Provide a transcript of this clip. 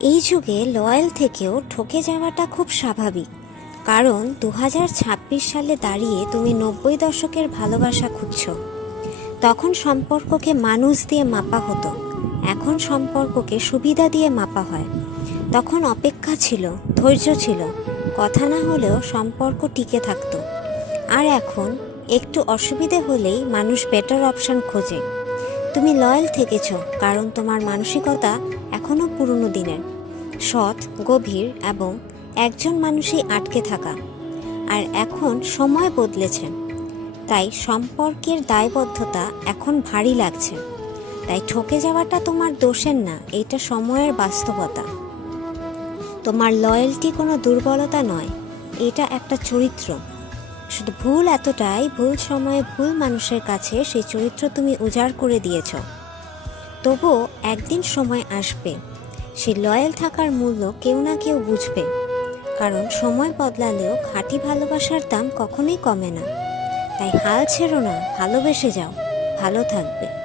এই যুগে লয়াল থেকেও ঠকে যাওয়াটা খুব স্বাভাবিক। কারণ 2026 সালে দাঁড়িয়ে তুমি 90 দশকের ভালোবাসা খুঁজছো। তখন সম্পর্ককে মানুষ দিয়ে মাপা হতো, এখন সম্পর্ককে সুবিধা দিয়ে মাপা হয়। তখন অপেক্ষা ছিল, ধৈর্য ছিল, কথা না হলেও সম্পর্ক টিকে থাকতো। আর এখন একটু অসুবিধে হলেই মানুষ বেটার অপশন খোঁজে। তুমি লয়াল থেকেছো কারণ তোমার মানসিকতা এখনও পুরনো দিনের, সৎ, গভীর এবং একজন মানুষই আটকে থাকা। আর এখন সময় বদলেছে, তাই সম্পর্কের দায়বদ্ধতা এখন ভারী লাগছে। তাই ঠকে যাওয়াটা তোমার দোষের না, এটা সময়ের বাস্তবতা। তোমার লয়্যালটি কোনো দুর্বলতা নয়, এটা একটা চরিত্র। শুধু ভুল এতটাই, ভুল সময়ে ভুল মানুষের কাছে সেই চরিত্র তুমি উজাড় করে দিয়েছ। তবুও একদিন সময় আসবে, সেই লয়াল থাকার মূল্য কেউ না কেউ বুঝবে। কারণ সময় বদলালেও খাঁটি ভালোবাসার দাম কখনোই কমে না। তাই হাল ছেড়ো না, ভালোবেসে যাও, ভালো থাকবে।